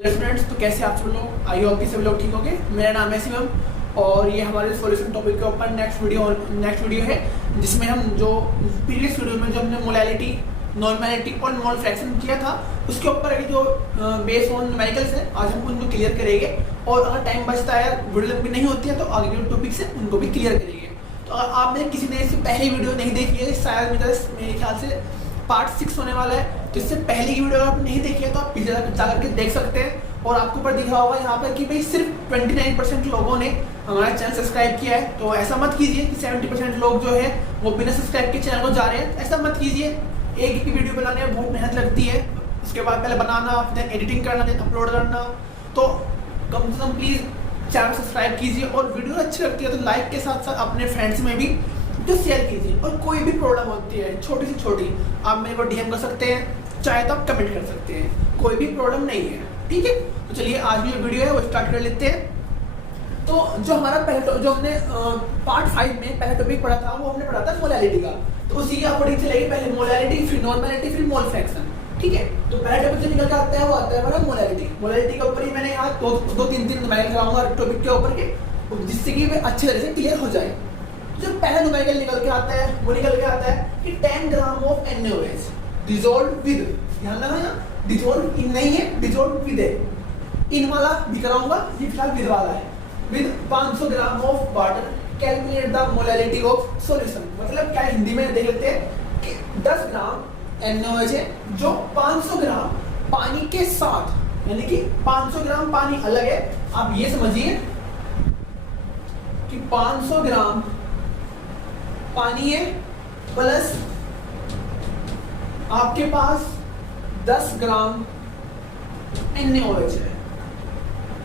Hello students, तो कैसे आप सब लोग? आई होप कि सभी लोग ठीक होंगे। मेरा नाम है शिवम और ये हमारे सॉल्यूशन टॉपिक के ऊपर नेक्स्ट वीडियो है, जिसमें हम जो प्रीवियस वीडियो में जो हमने मोलैलिटी, नॉर्मैलिटी और मोल फ्रैक्शन किया था उसके ऊपर अभी जो बेस ऑन न्यूमेरिकल्स है आज हम उनको क्लियर करेंगे। और अगर टाइम बचता है, वीडियो लंबी नहीं होती है, तो आगे जो टॉपिक्स है उनको भी क्लियर करेंगे। तो अगर आपने किसी ने इससे पहली वीडियो नहीं देखी है, शायद मेरे ख्याल से पार्ट 6 होने वाला है, तो इससे पहले की वीडियो अगर आप नहीं देखी है तो आप पीछे जाकर के देख सकते हैं। और आपको ऊपर दिख रहा होगा यहाँ पर कि भाई सिर्फ 29% लोगों ने हमारा चैनल सब्सक्राइब किया है। तो ऐसा मत कीजिए कि 70% लोग जो है वो बिना सब्सक्राइब के चैनल को जा रहे हैं। ऐसा मत कीजिए। एक ही वीडियो बनाने में बहुत मेहनत लगती है, उसके बाद पहले बनाना, फिर एडिटिंग करना, फिर अपलोड करना। तो कम से कम प्लीज़ चैनल सब्सक्राइब कीजिए और वीडियो अच्छी लगती है तो लाइक के साथ साथ अपने फ्रेंड्स में भी तो शेयर कीजिए। और कोई भी प्रॉब्लम होती है छोटी से छोटी, आप मेरे को डीएम कर सकते हैं, चाहे तो आप कमेंट कर सकते हैं, कोई भी प्रॉब्लम नहीं है, ठीक है। तो चलिए आज जो वीडियो है वो स्टार्ट कर लेते हैं। तो जो हमारा पहले जो हमने पार्ट 5 में पहला टॉपिक पढ़ा था वो हमने पढ़ा था मोलैलिटी का। तो उसी के अकॉर्डिंग चलेगी, पहले मोलैलिटी, फिर नॉर्मैलिटी, फिर मोल फ्रैक्शन, ठीक है। तो पहला टॉपिक जो निकल के आता है वो आता है हमारा मोलैलिटी। मोलैलिटी के ऊपर ही मैंने यहाँ दो तीन न्यूमेरिकल लगाऊंगा टॉपिक के ऊपर के, जिससे कि वे अच्छी तरह से क्लियर हो जाए। जो पहला न्यूमेरिकल निकल के आता है वो निकल के आता है कि 10 gram of NaOH dissolve with, ध्यान रखना है, डिसॉल्व इन नहीं है, डिसॉल्व विद है। इन वाला भी कराऊंगा, ये फिलहाल विद वाला है। With 500 gram of water calculate the molality of solution. मतलब क्या हिंदी में देख लेते हैं कि 10 ग्राम NaOH है जो 500 ग्राम पानी के साथ, यानी कि 500 ग्राम पानी अलग है। आप ये समझिए कि 500 ग्राम पानी है प्लस आपके पास 10 ग्राम NaOH है।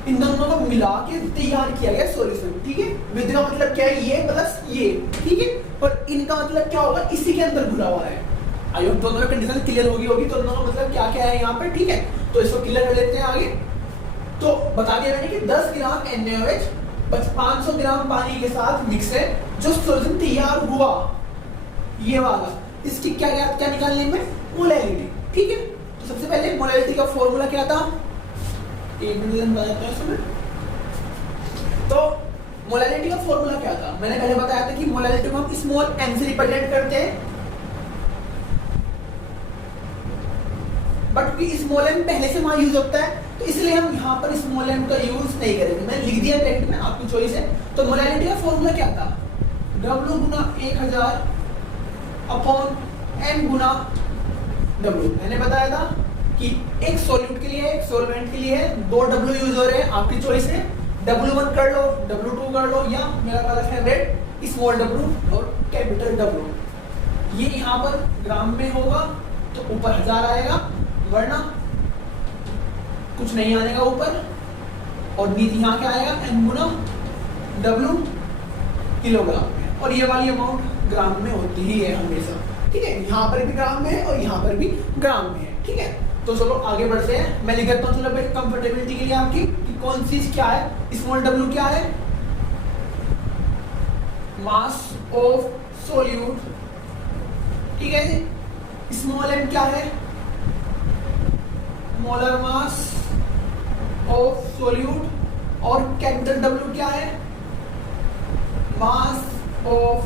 इन दोनों को मिला के तैयार किया गया सॉल्यूशन, ठीक है। विद का मतलब क्या है, ये प्लस ये, ठीक है। और इनका मतलब क्या होगा, इसी के अंदर घुरा हुआ है। आई होप दोनों में कंडीशन क्लियर होगी तो दोनों का मतलब क्या क्या है यहाँ पे, ठीक है। तो इसको क्लियर कर लेते हैं आगे। तो बता दिया मैंने कि 10 ग्राम NaOH 500 ग्राम पानी के साथ मिक्स है, जो सॉल्यूशन तैयार हुआ ये वाला, इसकी क्या निकालने में, मोलैलिटी, ठीक है। तो सबसे पहले मोलैलिटी का फॉर्मूला क्या था, एक मिनट बता देता हूं इसमें। तो मोलैलिटी का फॉर्मूला क्या था, मैंने पहले बताया था कि मोलैलिटी को हम स्मॉल m से रिप्रेजेंट करते हैं, बट स्मॉल m पहले से वहां यूज होता है, तो इसलिए हम यहाँ पर स्मॉल m का यूज नहीं करेंगे। मैंने लिख दिया ब्रैकेट में, आपकी चॉइस है। तो मोलैलिटी का फॉर्मूला क्या था, W गुना 1000 अपॉन M गुना W। मैंने बताया था कि एक सॉल्यूट के लिए, एक सॉल्वेंट के लिए 2 W यूज हो रहे हैं, आपकी चॉइस है। W1 कर लो, W2 कर लो, या मेरा वाला फेवरेट स्मॉल W और कैपिटल W। ये यहाँ पर ग्राम में होगा तो ऊपर 1000 आएगा, वरना कुछ नहीं आने का ऊपर, और नीचे यहाँ क्या आएगा, M गुना W किलोग्राम में। और ये वाली अमाउंट ग्राम में होती ही है हमेशा, ठीक है। यहाँ पर भी ग्राम में है और यहाँ पर भी ग्राम में है, ठीक है। तो चलो आगे बढ़ते हैं। मैं लिख देता हूँ, चलो भाई कंफर्टेबिलिटी के लिए आपकी, कि कौन चीज क्या है। स्मॉल W क्या है, मास ऑफ सॉल्यूट, ठीक है जी। स्मॉल m क्या है, मोलर मास ऑफ सॉल्यूट। और कैपिटल W क्या है, मास ऑफ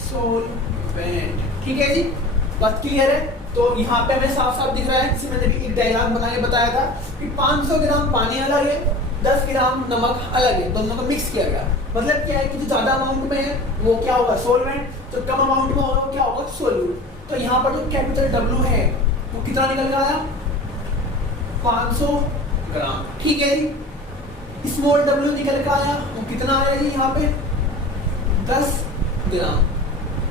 सॉल्वेंट, ठीक है जी। बात क्लियर है। तो यहाँ पे हमें साफ साफ दिख रहा है, किसी मैंने भी एक डायग्राम बना के बताया था कि 500 ग्राम पानी अलग है, 10 ग्राम नमक अलग है, दोनों को मिक्स किया गया। मतलब क्या है कि जो ज्यादा अमाउंट में है वो क्या होगा, सॉल्वेंट, जो कम अमाउंट में होगा क्या होगा, सॉल्यूट। तो यहाँ पर जो कैपिटल W है वो कितना निकल आया, 500 ग्राम, ठीक है जी। स्मॉल W निकल कर आया वो कितना आया जी, यहाँ पे 10 ग्राम।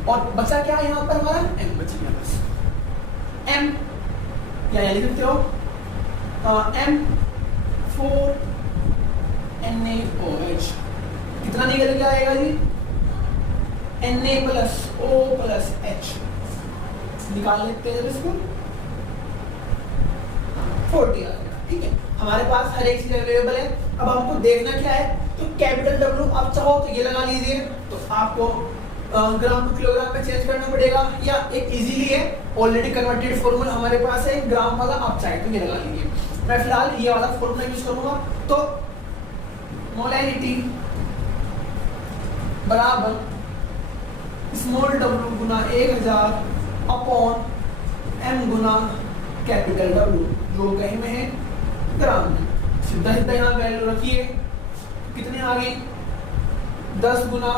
और बचा क्या यहाँ पर हमारा, M बच गया, बस M क्या लिख सकते हो, M4 NaOH कितना निकल के आएगा जी, Na plus O plus H। निकाल लेते हैं इसको, 40 आ गया, ठीक है। हमारे पास हर एक चीज अवेलेबल है। अब हमको देखना क्या है, तो कैपिटल W आप चाहो तो ये लगा लीजिए, तो आपको ग्राम टू किलोग्राम में चेंज करना पड़ेगा, या एक इजीली है ऑलरेडी कन्वर्टेड फॉर्मूला हमारे पास है ग्राम वाला, आप चाहे तो ये लगा लीजिए। मैं फिलहाल ये वाला फॉर्मूला यूज करूंगा। तो मोलैलिटी बराबर स्मॉल w गुना 1000 अपॉन m गुना कैपिटल W, जो कहीं में है ग्राम में। सीधा सीधा यहाँ वैल्यू रखिए, कितने आ गई 10 गुना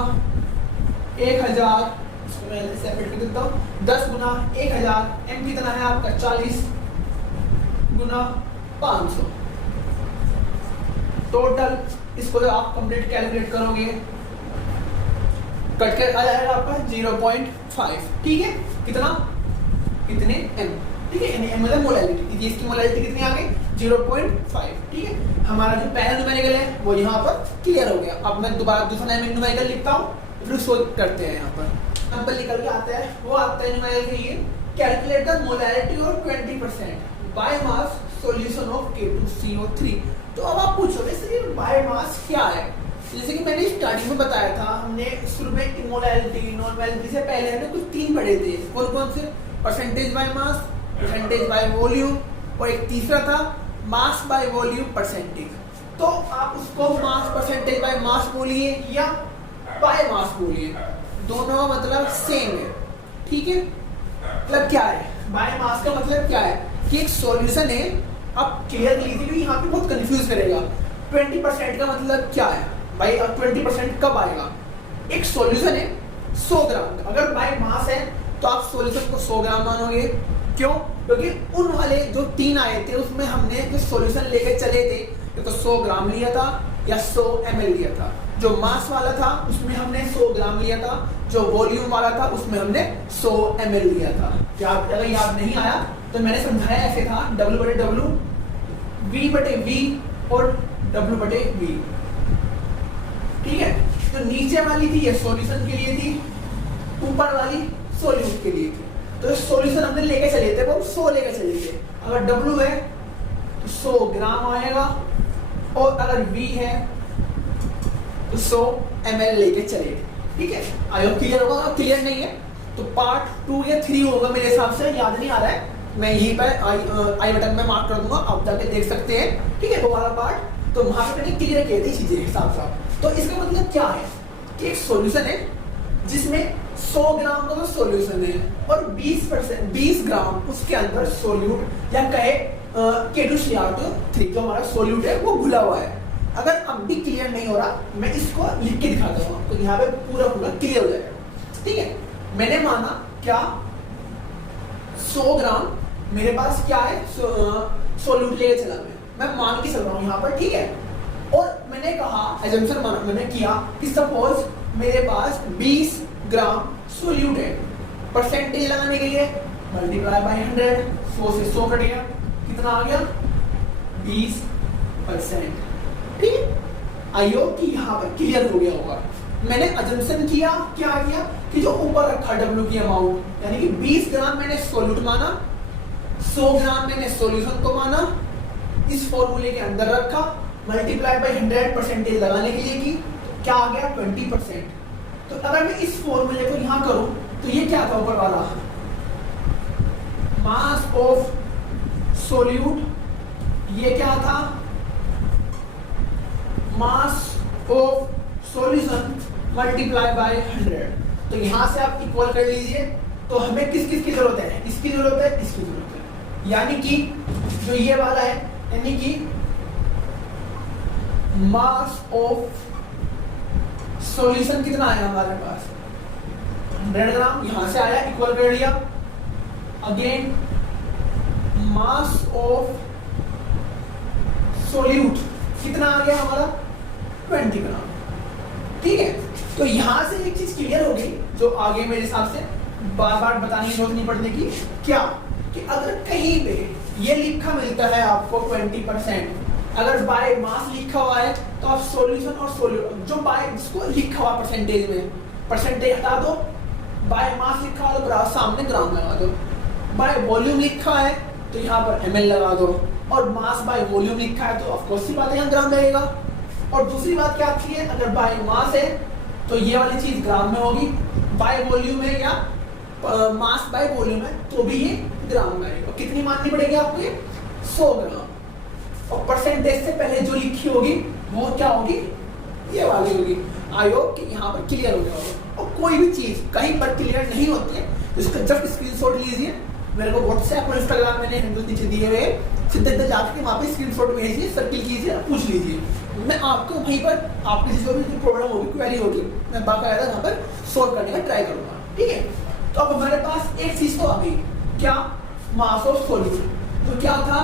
1000, इसको मैं सेपरेट कर देता हूँ, 10 गुना 1000, m कितना है आपका 40 गुना 500 टोटल। इसको जब आप कंप्लीट कैलकुलेट करोगे कट कर आ जाएगा आपका 0.5, ठीक है। कितना, कितने m, ठीक है, m मतलब मोलैलिटी, इसकी मोलैलिटी कितनी आ गई 0.5, ठीक है। हमारा जो पहला न्यूमेरिकल है वो यहाँ पर क्लियर हो गया। अब मैं दोबारा दूसरा न्यूमेरिकल लिखता हूँ, फिर सोल्व करते हैं। यहाँ पर नंबर निकल के आता है, वो आता है न्यूमेरिकल ये, कैलकुलेट द मोलैलिटी और 20% by mass solution of K2CO3। तो अब आप पूछोगे सर बाय मास क्या है? जैसे कि मैंने स्टार्टिंग में बताया था, हमने शुरू में इमोलैलिटी नॉन मोलैलिटी से पहले हमने कुछ 3 पढ़े थे। कौन कौन से? Percentage by mass, percentage by volume, और एक तीसरा था मास बाय वॉल्यूम परसेंटेज। तो आप उसको मास परसेंटेज बाय मास बोलिए या बाय मास बोलिए, दोनों का मतलब सेम है, ठीक है। मतलब क्या है बाय मास का मतलब क्या है कि एक सॉल्यूशन है, आप क्लियर लीजिए, यहाँ पे बहुत कंफ्यूज करेगा। 20% का मतलब क्या है भाई? 20% कब आएगा? एक सॉल्यूशन है 100 ग्राम का, अगर बाय मास है तो आप सॉल्यूशन को 100 ग्राम मानोगे। क्यों? क्योंकि उन वाले जो 3 आए थे उसमें हमने जो सॉल्यूशन लेके चले थे तो 100 ग्राम लिया था या 100 ml लिया था। जो मास वाला था उसमें हमने 100 ग्राम लिया था, जो वॉल्यूम वाला था उसमें हमने 100 ml लिया था। क्या अगर याद नहीं आया तो मैंने समझाया ऐसे था, W/W, V/V और W/V, ठीक है। तो नीचे वाली थी ये सॉल्यूशन के लिए थी, ऊपर वाली सॉल्यूट के लिए थी। तो सॉल्यूशन हमने लेके चले थे, वो 100 लेके चले थे। अगर W है तो 100 ग्राम आएगा, और अगर V है तो 100 ml लेके चले, ठीक है। आई होप क्लियर होगा। अगर क्लियर नहीं है तो पार्ट 2 या 3 होगा मेरे हिसाब से, याद नहीं आ रहा है, मैं यहीं पर आई बटन में मार्क कर दूंगा, आप जाके देख सकते हैं, ठीक है, वो वाला पार्ट। तो वहां पे मैंने क्लियर किए थे चीजें हिसाब साफ। तो इसका मतलब क्या है कि एक सॉल्यूशन है जिसमें 100 ग्राम का तो सॉल्यूशन है और 20 ग्राम उसके अंदर सोल्यूट या कहे K2CO3 जो हमारा सोल्यूट है वो घुला हुआ है। अगर अब भी क्लियर नहीं हो रहा, मैं इसको लिख के दिखाता हूँ, तो यहाँ पे पूरा क्लियर हो जाएगा, ठीक है। मैंने माना क्या 100 ग्राम मेरे पास क्या है सोल्यूट लेके चला, मैं मान के चल रहा हूँ यहाँ पर, ठीक है। और मैंने कहा एजम्पशन माना मैंने किया कि सपोज मेरे पास 20 ग्राम सोल्यूट है। परसेंटेज लगाने के लिए मल्टीप्लाई बाय 100, 100 से 100 कट गया, कितना आ गया 20%, ठीक है। आई होप कि यहाँ पर क्लियर हो गया होगा। मैंने अजम्पशन किया, क्या किया कि जो ऊपर रखा W की अमाउंट, यानी कि 20 ग्राम मैंने सोल्यूट माना, 100 ग्राम मैंने सॉल्यूशन को माना, इस फॉर्मूले के अंदर रखा, मल्टीप्लाई बाय 100 परसेंटेज लगाने के लिए की, तो क्या आ गया 20%। तो अगर मैं इस फॉर्मूले को यहाँ करूं तो ये क्या था ऊपर वाला, मास ऑफ सोल्यूट, ये क्या था mass of solution multiply by 100। तो यहां से आप इक्वल कर लीजिए। तो हमें किस किस की जरूरत है? इसकी जरूरत है, इसकी जरूरत है, यानी कि जो ये वाला है, यानी कि मास ऑफ सॉल्यूशन कितना आया हमारे पास 100 ग्राम, यहां से आया, इक्वल कर लिया। अगेन मास ऑफ सोल्यूट कितना आ गया हमारा 20 ग्राम, ठीक है। तो यहां से एक चीज क्लियर हो गई जो आगे मेरे हिसाब से बार बार बताने की जरूरत नहीं पड़ने की, क्या कि अगर कहीं पे ये लिखा मिलता है आपको 20%, अगर बाय मास लिखा हुआ है तो आप सॉल्यूशन और सोल्यूट जो बाय जिसको लिखा हुआ परसेंटेज में, परसेंटेज हटा दो, बाय मास लिखा हुआ तो सामने ग्राम लगा दो, बाय वॉल्यूम लिखा है तो यहाँ पर ml लगा दो, और मास बाय वॉल्यूम लिखा है तो ऑफ कोर्स सी बात है यहाँ ग्राम लगेगा। और दूसरी बात क्या आती है, अगर बाय मास है तो ये वाली चीज ग्राम में होगी, बाय वॉल्यूम है या मास बाय वॉल्यूम है तो भी ये ग्राम में आएगा। कितनी माननी पड़ेगी आपको? ये 100 ग्राम, और परसेंटेज से पहले जो लिखी होगी वो क्या होगी, ये वाली होगी। आई होप कि यहाँ पर क्लियर हो गया होगा। और कोई भी चीज़ कहीं पर क्लियर नहीं होती है तो इसका जस्ट स्क्रीनशॉट लीजिए, मेरे को व्हाट्सएप और इंस्टाग्राम मैंने हैंडल नीचे दिए हुए, सीधे जाके वहाँ पे स्क्रीनशॉट भेजिए, सर्किल कीजिए, पूछ लीजिए। मैं आपको वहीं पर आपकी जो भी प्रॉब्लम होगी, क्वेरी होगी, मैं बाकायदा वहाँ पर सोल्व करने का ट्राई करूँगा, ठीक है। तो अब हमारे पास एक चीज़ तो आ गई, क्या, मास ऑफ सॉल्यूट। तो क्या था,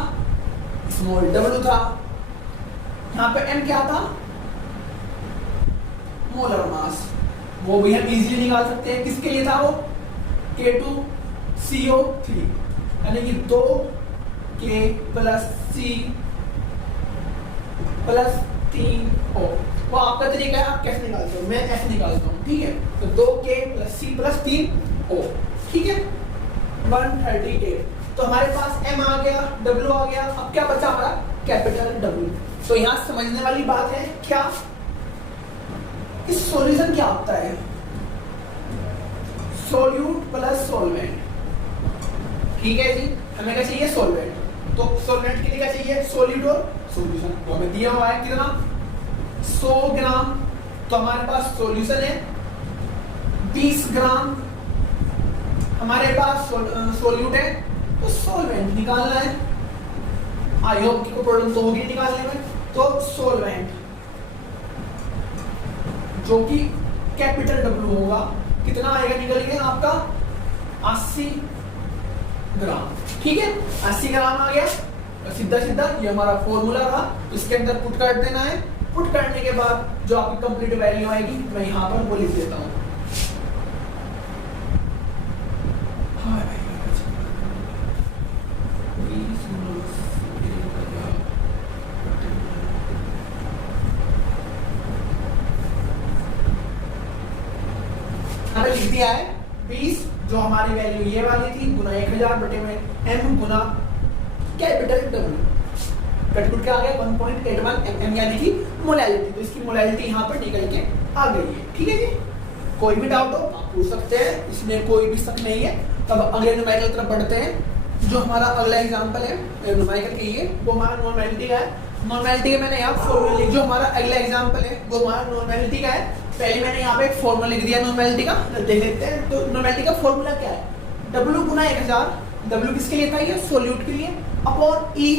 स्मॉल w था, यहाँ पे m क्या था, मोलर मास, वो भी हम इजीली निकाल सकते हैं। किसके लिए था वो, K2CO3, यानी कि 2K + C + 3O। वो आपका तरीका है, आप कैसे निकालते हो, मैं ऐसे निकालता हूँ, ठीक है। तो 2K + C + 3O, ठीक है, 138। तो हमारे पास m आ गया, w आ गया, अब क्या बचा हमारा, कैपिटल W। तो यहाँ समझने वाली बात है क्या, इस सॉल्यूशन क्या होता है, सोल्यूट प्लस सॉल्वेंट, ठीक है जी। हमें क्या चाहिए, सॉल्वेंट, तो सॉल्वेंट के लिए क्या चाहिए, सॉल्यूट और सॉल्यूशन। तो हमें दिया हुआ है कितना, 100 ग्राम, तो हमारे पास सॉल्यूशन है 20 ग्राम, हमारे पास सॉल्यूट है, तो सॉल्वेंट निकालना है। आई होप की कोई प्रॉब्लम तो होगी निकालने में। तो सॉल्वेंट जो कि कैपिटल W होगा, कितना आएगा निकल के आपका, 80 ग्राम, ठीक है, 80 ग्राम आ गया। तो सीधा सीधा ये हमारा फॉर्मूला था, इसके अंदर पुट कर देना है। पुट करने के बाद जो आपकी कंप्लीट वैल्यू आएगी मैं यहाँ पर वो लिख देता हूँ। लिख दिया है 20, जो हमारी वैल्यू ये वाली थी, गुना 1000 बटे में m गुना कैपिटल W, कटपुट क्या आ गया 1.81 mm, यानी कि मोलैलिटी। तो इसकी मोलैलिटी यहाँ पर निकल के आ गई है, ठीक है जी। कोई भी डाउट हो आप पूछ सकते हैं, इसमें कोई भी शक नहीं है। तब अगले न्यूमेरिकल की तरफ बढ़ते हैं। जो हमारा अगला एग्जांपल है न्यूमेरिकल की है, वो हमारा नॉर्मेलिटी का है। नॉर्मेलिटी का मैंने यहाँ फॉर्मूला लिख, जो हमारा अगला एग्जांपल है वो हमारा नॉर्मेलिटी का है। पहले मैंने यहाँ पे एक फॉर्मूला लिख दिया नॉर्मेलिटी का, देख लेते हैं। तो नॉर्मेलिटी का फॉर्मूला क्या है, W गुना 1000, W किसके लिए था, ये सॉल्यूट के लिए, अपॉन E,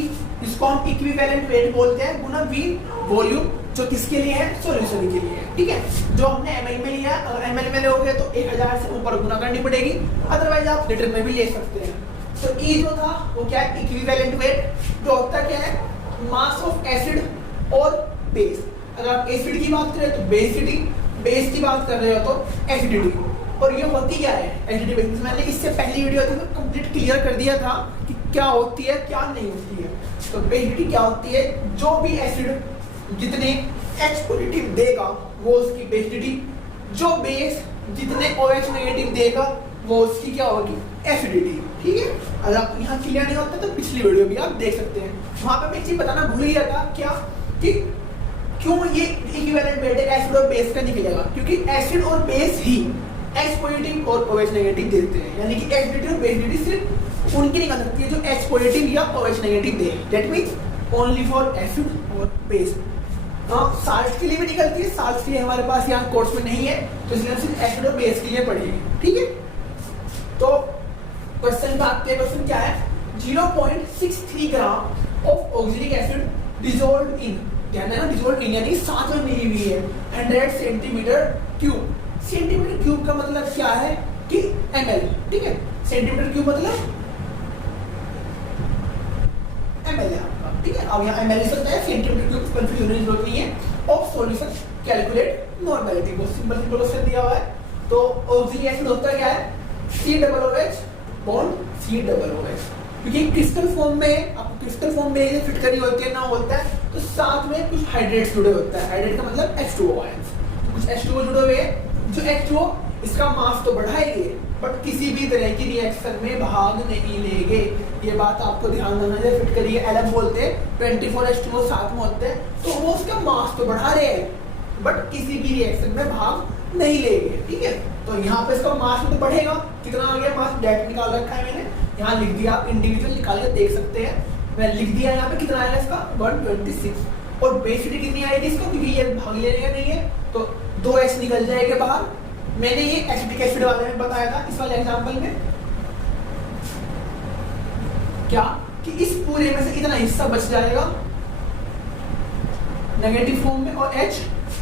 इसको हम इक्विवेलेंट वेट बोलते हैं, गुना V वॉल्यूम, जो किसके लिए है, सॉल्यूशन के लिए, ठीक है। जो हमने ml में लिया, अगर ml में लोगे तो 1000 से ऊपर गुना करनी पड़ेगी, अदरवाइज आप लीटर में भी ले सकते हैं। तो E जो था वो क्या है, इक्विवेलेंट वेट, जो होता क्या है, मास ऑफ एसिड और बेस। अगर आप एसिड की बात करें तो बेसिटी, बेस की बात कर रहे हो तो एसिडिटी। और ये होती क्या है, एसिडिटी बेस। मैंने इससे पहली वीडियो थी तो कंप्लीट क्लियर कर दिया था कि क्या होती है क्या नहीं होती है। तो बेसिटी क्या होती है, जो भी एसिड जितने H पॉजिटिव देगा वो उसकी बेसिडिटी, जो बेस जितने OH नेगेटिव देगा वो उसकी क्या होगी, एसिडिटी, ठीक है। अगर आपको यहाँ क्लियर नहीं होता तो पिछली वीडियो भी आप देख सकते हैं। वहां पे मैं एक चीज बताना भूल गया था, क्या कि क्यों ये इक्विवेलेंट वेट है एसिड और बेस का निकलेगा, क्योंकि एसिड और बेस ही H पॉजिटिव और OH नेगेटिव देते हैं, यानी कि एसिडिटी और बेसिडिटी सिर्फ उनकी निकल सकती है जो H पॉजिटिव या OH negative they. That means only for acid और बेस। साल्ट के लिए भी निकलती है, साल्ट के लिए हमारे पास यहाँ कोर्स में नहीं है, तो इसलिए हम सिर्फ एसिड और बेस के लिए पढ़ेंगे, ठीक है। तो क्वेश्चन का क्वेश्चन क्या है, 0.63 gram of oxalic acid dissolved इन, ध्यान देना डिसॉल्व्ड इन यानी साथ में मिली हुई है 100 सेंटीमीटर क्यूब। सेंटीमीटर क्यूब का मतलब क्या है कि ml, ठीक है। सेंटीमीटर क्यूब मतलब ml है आपका, ठीक है। अब यहाँ ml लिख सकते हैं, सेंटीमीटर क्यूब कंफ्यूज होने की जरूरत नहीं है। ऑफ सॉल्यूशन कैलकुलेट नॉर्मेलिटी, बहुत सिंपल क्वेश्चन दिया हुआ है। तो ऑक्सैलिक एसिड होता क्या है, COOH बॉन्ड COOH, क्योंकि क्रिस्टल फॉर्म में आपको क्रिस्टल फॉर्म में फिट करी होती है ना, होता है तो साथ में कुछ हाइड्रेट्स जुड़े होता है। हाइड्रेट का मतलब H2O आयंस, कुछ H2O जुड़े हुए हैं। जो H2O इसका मास तो बढ़ाएंगे बट किसी भी तरह की रिएक्शन में भाग नहीं लेंगे, ये बात आपको ध्यान रखना है। फिट करिए LF बोलते हैं, 24 H2O साथ में होते हैं, तो वो उसका मास तो बढ़ा रहे हैं बट किसी भी रिएक्शन में भाग नहीं लेंगे, ठीक है। तो यहाँ पे इसका मास तो बढ़ेगा, कितना आ गया मास, डेट निकाल रखा है मैंने, यहाँ लिख दिया, आप इंडिविजुअल निकाल के देख सकते हैं। मैंने लिख दिया यहाँ पे कितना आएगा इसका 126 और बेसिटी कितनी आएगी इसको क्योंकि ये भाग लेने का नहीं है तो 2x निकल जाएगा बाहर। मैंने ये एसिटिक एसिड वाले में बताया था इस वाले एग्जांपल में क्या कि इस पूरे में से इतना हिस्सा बच जाएगा नेगेटिव फॉर्म में और H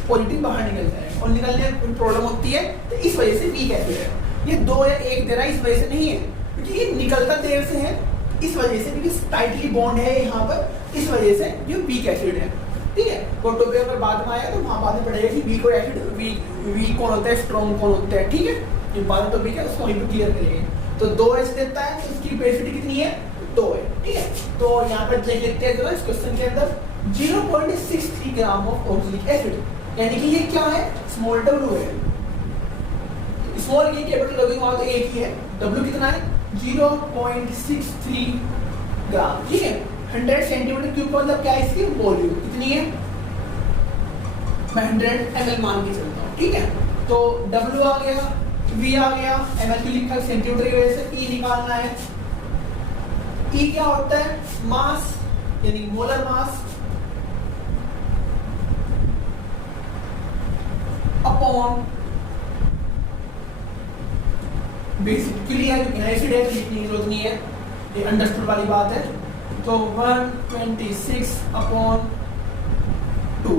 पॉजिटिव बाहर निकल जाएगा और निकलने में प्रॉब्लम होती है तो इस वजह से वीक एसिड है। ये 2 या 1 दे रहा है इस वजह से नहीं है क्योंकि ये निकलता देर से है इस वजह से क्योंकि टाइटली बॉन्ड है यहाँ पर इस वजह से ये वीक एसिड है। ठीक है और टॉपिक अगर बाद में आया तो वहाँ बाद में पढ़ेगा कि वीक और एसिड वीक कौन होता है स्ट्रॉन्ग कौन होता है। ठीक है ये बाद टॉपिक है उसको वहीं पर क्लियर करेंगे। तो 2H देता है तो उसकी बेसिटी कितनी है 2 है। ठीक है तो यहाँ पर देख लेते हैं इस क्वेश्चन के अंदर 0.63 ग्राम ऑफ ऑक्सैलिक एसिड यानी कि ये क्या है स्मॉल w है। स्मॉल ये कैपिटल w वहां तो एक ही है w कितना है 0.63 ग्राम। ठीक है 100 सेंटीमीटर क्यूब मतलब क्या है इसकी वॉल्यूम कितनी है मैं 100 ml मान के चलता हूँ। ठीक है तो w आ गया v आ गया ml क्यों लिखा है सेंटीमीटर की वजह से e निकालना है। e क्या होता है मास यानी मोलर मास अपॉन बेसिकली है क्योंकि एसिड है तो लिखने की जरूरत नहीं है ये अंडरस्टूड वाली बात है। तो 126 अपॉन 2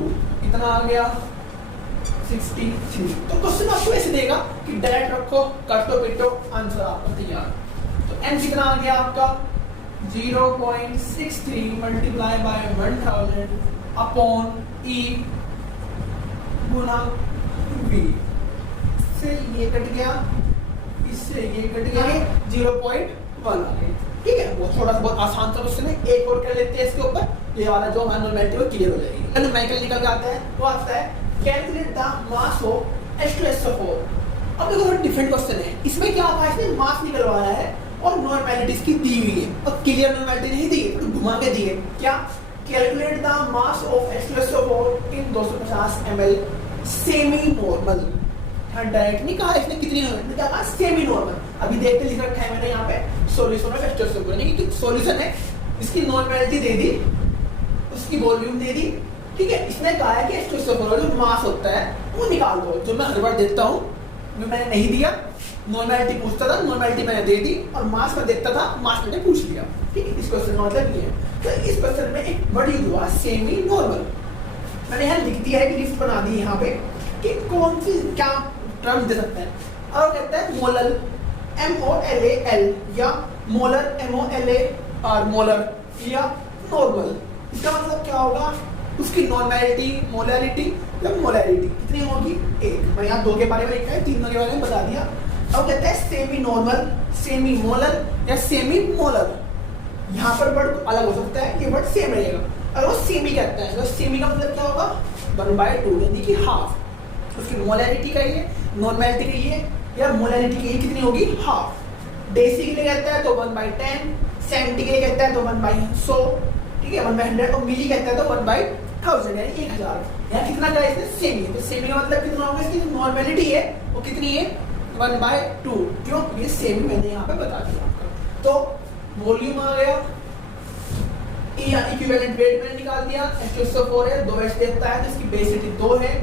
इतना आ गया 63। तो क्वेश्चन आपको ऐसे देगा कि डायरेक्ट रखो काटो पीटो आंसर आपका तैयार। तो n कितना आ गया आपका 0.63 multiply by 1000 upon e Guna v से ये कट गया इससे ये कट गया 0.1 आ गया। ठीक है वो थोड़ा सा बहुत आसान सा क्वेश्चन है एक और कर लेते हैं इसके ऊपर ये वाला जो हमारा नॉर्मेलिटी वो क्लियर हो जाएगी। न्यूमेरिकल निकल के आता है वो आता है calculate the mass of H2SO4। अब देखो थोड़ा डिफरेंट क्वेश्चन है इसमें क्या आता है इसने मास निकलवाया है और नॉर्मेलिटी इसकी दी हुई है और क्लियर नॉर्मेलिटी नहीं दी है तो घुमा के दी है क्या calculate the mass of H2SO4 in 250 ml semi normal. Direct नहीं कहा इसने कितनी नॉर्मल क्या कहा सेमी नॉर्मल। अभी देखते लिख रखा है मैंने यहाँ पे सॉल्यूशन ऑफ H2SO4 यानी कि सॉल्यूशन है इसकी नॉर्मेलिटी दे दी उसकी वॉल्यूम दे दी। ठीक है इसने कहा है कि H2SO4 जो मास होता है वो निकाल दो जो मैं हर बार देखता हूँ जो मैंने नहीं दिया नॉर्मेलिटी पूछता था नॉर्मेलिटी मैंने दे दी और मास में देखता था मास मैंने पूछ लिया। ठीक है इस क्वेश्चन का मतलब ये है तो इस क्वेश्चन में एक वर्ड यूज हुआ सेमी नॉर्मल। मैंने यहाँ लिख दिया है कि लिस्ट बना दी यहाँ पे कि कौन सी क्या टर्म दे सकते हैं। और कहता है मोलल MOLAL या मोलर MOLA और मोलर या नॉर्मल। इसका मतलब क्या होगा उसकी नॉर्मेलिटी मोलैरिटी या मोलैरिटी कितनी होगी 1। मैं यहाँ 2 के बारे में लिखा है 3 के बारे में बता दिया। अब कहता है सेमी नॉर्मल सेमी मोलर या सेमी मोलर। यहाँ पर वर्ड अलग हो सकता है ये वर्ड सेम रहेगा अगर वो सेमी कहता है तो सेमी का मतलब क्या होगा 1/2 यानी कि हाफ। उसकी मोलैरिटी का ये नॉर्मेलिटी का ये या मोलैरिटी की ये कितनी होगी हाफ। डेसी के लिए कहता है तो 1/10 सेंटी के लिए कहता है तो 1/100 ठीक है 1/100 और मिली कहता है तो 1/1000 यानी 1000। यहाँ कितना का इसने सेमी तो सेमी का मतलब कितना होगा इसकी नॉर्मेलिटी है वो कितनी है 1/2 क्यों ये सेमी मैंने यहाँ पे बता दिया आपका। तो वॉल्यूम आ गया इक्विवेलेंट वेट मैंने निकाल दिया H2SO4 है 2H देता है तो इसकी बेसिटी 2 है।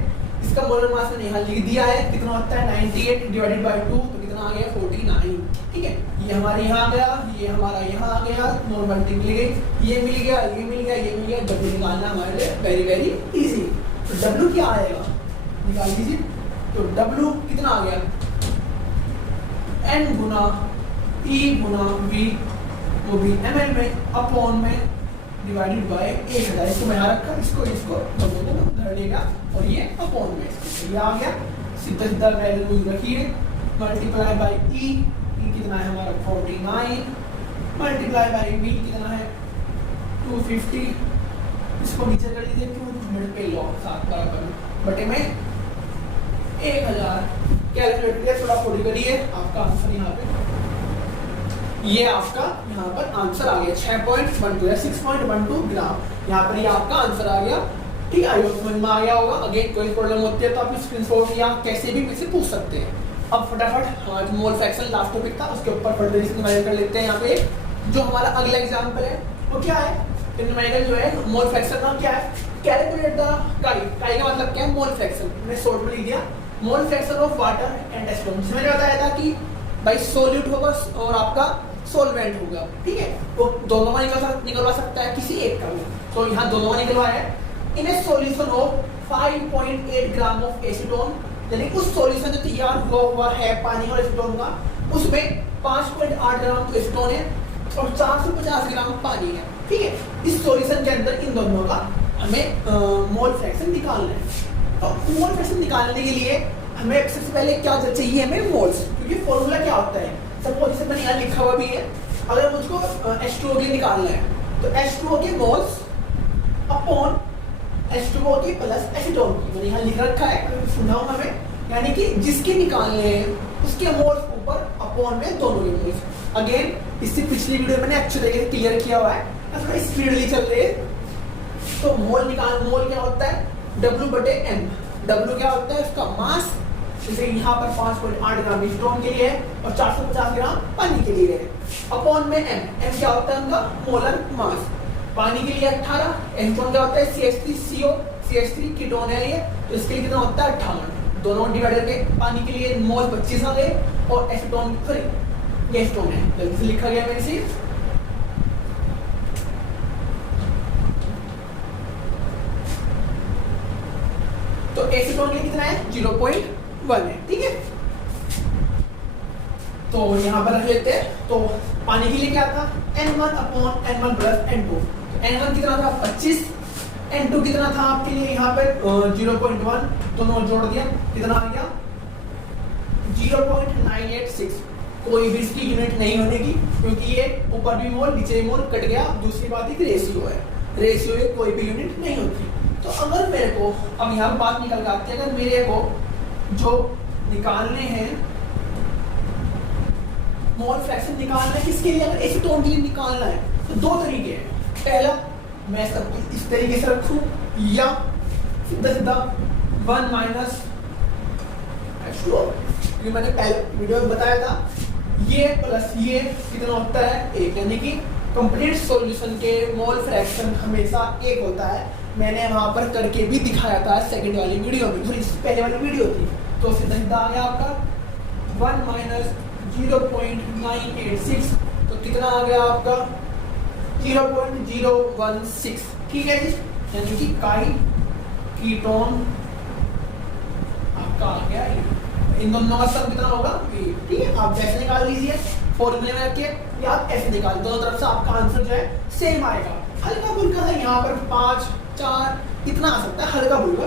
इसका मोलर मास मैंने यहाँ लिख दिया है कितना होता है 98 डिवाइडेड बाय 2 तो कितना आ गया 49। ठीक है ये हमारे यहाँ आ गया ये हमारा यहाँ आ गया नॉर्मलिटी मिल गई ये मिल गया ये मिल गया ये मिल गया W निकालना हमारे लिए वेरी वेरी इजी। तो W क्या आएगा निकाल दीजिए तो W कितना आ गया N गुना E गुना V वो भी ml में अपॉन में डिवाइडेड बाय 1000। इसको मैं यहाँ रखा इसको दोनों को धर लेगा और ये अपॉन में ये आ गया सीधा सीधा वैल्यू रखिए मल्टीप्लाई बाय e कितना है हमारा 49 मल्टीप्लाई बाय v कितना है 250। इसको नीचे कर लीजिए 200 पे लॉग 7 बराबर बटे में 1000। कैलकुलेट किया थोड़ा थोड़ी करिए आपका आंसर यहाँ पे ये आपका यहाँ पर आंसर आ गया 6.12 या 6.12 ग्राम। यहाँ पर ये आपका आंसर आ गया। ठीक है समझ में आ गया होगा। अगेन कोई प्रॉब्लम होती है तो आप स्क्रीनशॉट या कैसे भी मुझसे पूछ सकते हैं। अब फटाफट मोल फ्रैक्शन लास्ट टॉपिक था उसके ऊपर फर्दर इसको मैनेज कर लेते हैं। यहाँ पे जो हमारा अगला एग्जाम्पल है वो क्या है, न्यूमेरिकल जो है मोल फ्रैक्शन का क्या है, कैलकुलेट द काई का मतलब क्या है, मोल फ्रैक्शन। मैंने शॉर्ट में लिख दिया mole fraction of water and acetone, जिसमें मैंने बताया था कि भाई सोल्यूट होगा और आपका सोलवेंट होगा, ठीक है, वो दोनों का निकलवा सकता है, किसी एक का भी। तो यहाँ दोनों का निकलवाया है। In a solution of 5.8 gram of acetone, यानी उस सॉल्यूशन जो तैयार हुआ है पानी और एसीटोन का, उसमें 5.8 ग्राम तो एसीटोन है और 450 ग्राम पानी है, ठीक है। इस सॉल्यूशन के अंदर इन दोनों का हमें मोल फ्रैक्शन निकालना है। तो मोल फ्रैक्शन निकालने के लिए हमें सबसे पहले क्या चाहिए, हमें मोल्स, क्योंकि फॉर्मूला क्या होता है, सपोज जैसे मैंने यहाँ लिखा हुआ भी है, अगर मुझको H2O के लिए निकालना है तो H2O के मोल्स अपॉन H2O की प्लस एसीटोन की, मैंने यहाँ लिख रखा है, सुनाऊँ हमें, यानी कि जिसके निकालने हैं उसके मोल्स ऊपर अपॉन में दोनों के मोल्स। अगेन इससे पिछली वीडियो मैंने अच्छे तरीके से क्लियर किया हुआ है, थोड़ा स्पीडली चल रही है। तो मोल क्या होता है, W/M। W क्या होता है, उसका मास, जैसे यहाँ पर 5.8 ग्राम एसीटोन के लिए है और 450 ग्राम पानी के लिए है, अपॉन में M क्या होता है, उनका मोलर मास। पानी के लिए 18, एसीटोन क्या होता है CH3CO, कीटोन है ये, तो इसके लिए कितना होता है 58, दोनों डिवाइड करके पानी के लिए मोल 25 आ गए और एसीटोन सॉरी ये एसीटोन है, जल्दी से लिखा गया मेरे से। तो एसीटोन के लिए कितना है 0.1 है, ठीक है। तो यहाँ पर रख लेते हैं। तो पानी के लिए क्या था, N1/N1 प्लस N2। N1 कितना था 25, N2 कितना था आपके लिए यहाँ पे 0.1, दोनों जोड़ दिया, कितना आ गया 0.986। कोई भी इसकी यूनिट नहीं होने की, क्योंकि ये ऊपर भी मोल नीचे भी मोल कट गया। दूसरी बात एक रेशियो है, रेशियो में कोई भी यूनिट नहीं होती। तो अगर मेरे को अब यहाँ बात निकल आती है, अगर मेरे को जो निकालने हैं मोल फ्रैक्शन निकालना है किसके लिए, अगर एसीटोन के लिए निकालना है तो दो तरीके हैं। पहला मैं सब इस तरीके से रखूं या सीधा सीधा 1 माइनस H2O, क्योंकि मैंने पहले वीडियो में बताया था ये प्लस ये कितना होता है 1, यानी कि कंप्लीट सॉल्यूशन के मोल फ्रैक्शन हमेशा 1 होता है। मैंने वहां पर करके भी दिखाया था सेकंड वाली वीडियो में, जो इससे पहले वाली वीडियो थी। तो सीधा सीधा आ गया आपका 1 माइनस 0.986, तो कितना आ गया आपका 0.016, ठीक है जी। यानी कि काई कीटोन आपका आ गया, इन दोनों का सम कितना होगा, ठीक है। आप जैसे निकाल लीजिए फॉर्मूले में रखिए या आप ऐसे निकाल, दोनों तरफ से आपका आंसर जो है सेम आएगा। हल्का फुल्का है यहाँ पर 5, 4 इतना आ सकता है, हल्का फुल्का